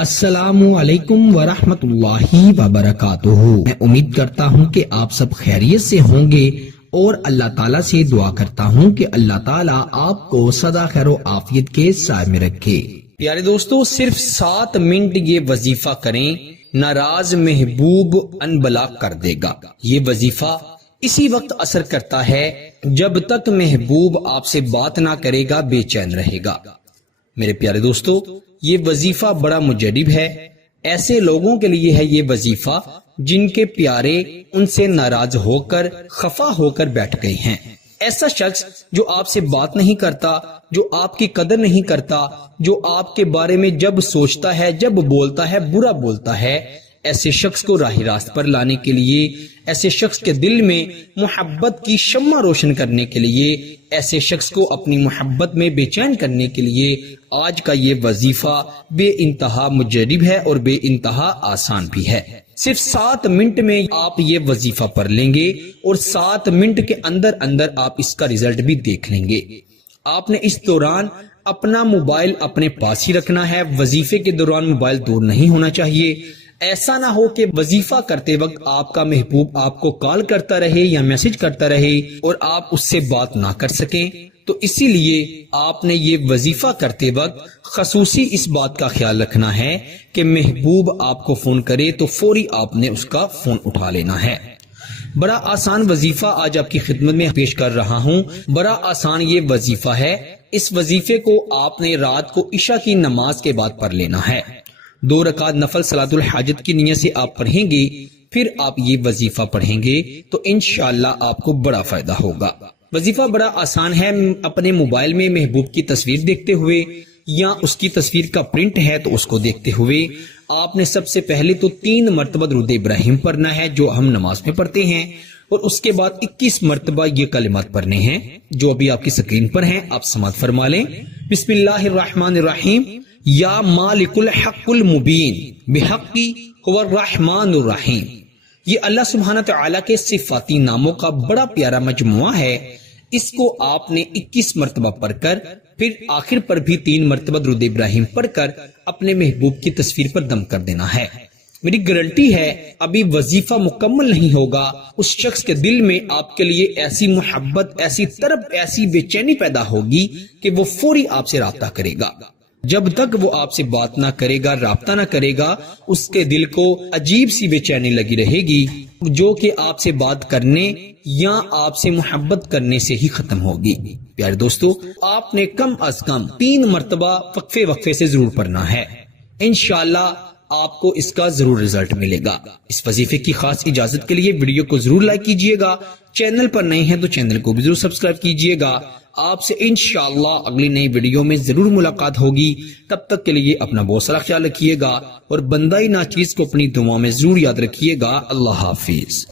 السلام علیکم ورحمۃ اللہ وبرکاتہ۔ میں امید کرتا ہوں کہ آپ سب خیریت سے ہوں گے اور اللہ تعالیٰ سے دعا کرتا ہوں کہ اللہ تعالیٰ آپ کو سدا خیر و عافیت کے سائے میں رکھے۔ پیارے دوستو، صرف 7 منٹ یہ وظیفہ کریں، ناراض محبوب ان بلاک کر دے گا۔ یہ وظیفہ اسی وقت اثر کرتا ہے جب تک محبوب آپ سے بات نہ کرے گا، بے چین رہے گا۔ میرے پیارے دوستو، یہ وظیفہ بڑا مجرب ہے۔ ایسے لوگوں کے لیے ہے یہ وظیفہ جن کے پیارے ان سے ناراض ہو کر، خفا ہو کر بیٹھ گئے ہیں۔ ایسا شخص جو آپ سے بات نہیں کرتا، جو آپ کی قدر نہیں کرتا، جو آپ کے بارے میں جب سوچتا ہے، جب بولتا ہے، برا بولتا ہے، ایسے شخص کو راہ راست پر لانے کے لیے، ایسے شخص کے دل میں محبت کی شمع روشن کرنے کے لیے، ایسے شخص کو اپنی محبت میں بے چین کرنے کے لیے آج کا یہ وظیفہ بے انتہا مجرب ہے اور بے انتہا آسان بھی ہے۔ صرف 7 منٹ میں آپ یہ وظیفہ پڑھ لیں گے اور 7 منٹ کے اندر اندر آپ اس کا رزلٹ بھی دیکھ لیں گے۔ آپ نے اس دوران اپنا موبائل اپنے پاس ہی رکھنا ہے۔ وظیفے کے دوران موبائل دور نہیں ہونا چاہیے۔ ایسا نہ ہو کہ وظیفہ کرتے وقت آپ کا محبوب آپ کو کال کرتا رہے یا میسج کرتا رہے اور آپ اس سے بات نہ کر سکیں۔ تو اسی لیے آپ نے یہ وظیفہ کرتے وقت خصوصی اس بات کا خیال رکھنا ہے کہ محبوب آپ کو فون کرے تو فوری آپ نے اس کا فون اٹھا لینا ہے۔ بڑا آسان وظیفہ آج آپ کی خدمت میں پیش کر رہا ہوں۔ بڑا آسان یہ وظیفہ ہے۔ اس وظیفے کو آپ نے رات کو عشاء کی نماز کے بعد پڑھ لینا ہے۔ 2 رکعت نفل صلاۃ الحاجت کی نیت سے آپ پڑھیں گے، پھر آپ یہ وظیفہ پڑھیں گے تو انشاءاللہ آپ کو بڑا فائدہ ہوگا۔ وظیفہ بڑا آسان ہے۔ اپنے موبائل میں محبوب کی تصویر دیکھتے ہوئے یا اس کی تصویر کا پرنٹ ہے تو اس کو دیکھتے ہوئے آپ نے سب سے پہلے تو 3 مرتبہ درود ابراہیم پڑھنا ہے جو ہم نماز میں پڑھتے ہیں، اور اس کے بعد 21 مرتبہ یہ کلمات پڑھنے ہیں جو ابھی آپ کی سکرین پر ہیں۔ آپ سماعت فرما لیں۔ بسم اللہ الرحمن الرحیم، یا مالک الحق المبین بحقی هو الرحمن الرحیم۔ یہ اللہ سبحانہ تعالیٰ کے صفاتی ناموں کا بڑا پیارا مجموعہ ہے۔ اس کو آپ نے 21 مرتبہ پڑھ کر پھر آخر پر بھی 3 مرتبہ درود ابراہیم پڑھ کر اپنے محبوب کی تصویر پر دم کر دینا ہے۔ میری گارنٹی ہے ابھی وظیفہ مکمل نہیں ہوگا، اس شخص کے دل میں آپ کے لیے ایسی محبت، ایسی طرب، ایسی بے چینی پیدا ہوگی کہ وہ فوری آپ سے رابطہ کرے گا۔ جب تک وہ آپ سے بات نہ کرے گا، رابطہ نہ کرے گا، اس کے دل کو عجیب سی بے چینی لگی رہے گی جو کہ آپ سے بات کرنے یا آپ سے محبت کرنے سے ہی ختم ہوگی۔ پیارے دوستو، آپ نے کم از کم 3 مرتبہ وقفے سے ضرور پڑھنا ہے۔ انشاءاللہ آپ کو اس کا ضرور رزلٹ ملے گا۔ اس وظیفے کی خاص اجازت کے لیے ویڈیو کو ضرور لائک کیجئے گا۔ چینل پر نئے ہیں تو چینل کو بھی ضرور سبسکرائب کیجئے گا۔ آپ سے انشاءاللہ اگلی نئی ویڈیو میں ضرور ملاقات ہوگی۔ تب تک کے لیے اپنا بہت سارا خیال رکھیے گا اور بندہ ناچیز کو اپنی دعا میں ضرور یاد رکھیے گا۔ اللہ حافظ۔